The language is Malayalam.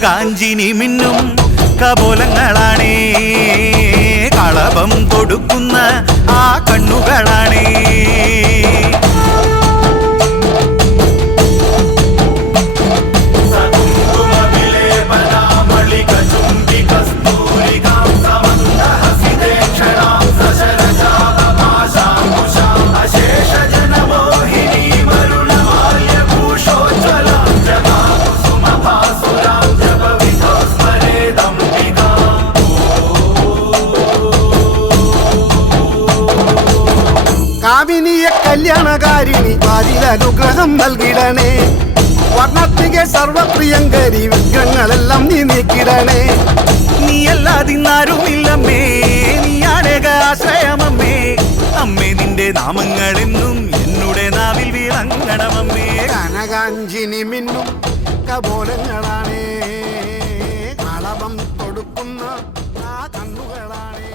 കനകാഞ്ചിനി മിന്നും കപോലങ്ങളാണേ. കളഭം കൊടുക്കുന്ന ആ കണ്ണുകളാണേ. കാമിനിയ കല്യാണകാരിണി വാരിൽ അനുഗ്രഹം നൽകിടണേ. വർണത്തിക സർവപ്രിയങ്കരി വിഗ്രഹങ്ങളെല്ലാം നീ നീക്കിടണേ. നീ അല്ലാതിന്നാരുമില്ലമ്മേ നീ അനേക ആശ്രയമമ്മേ. അമ്മേ നിന്റെ നാമങ്ങളെന്നും എന്നുടെ നാവിൽ വിളങ്ങണമമ്മേ. കനകാഞ്ചിനി മിന്നും കബോലങ്ങളാണേ കളവം കൊടുക്കുന്ന ആ കണ്ണുകളാണേ.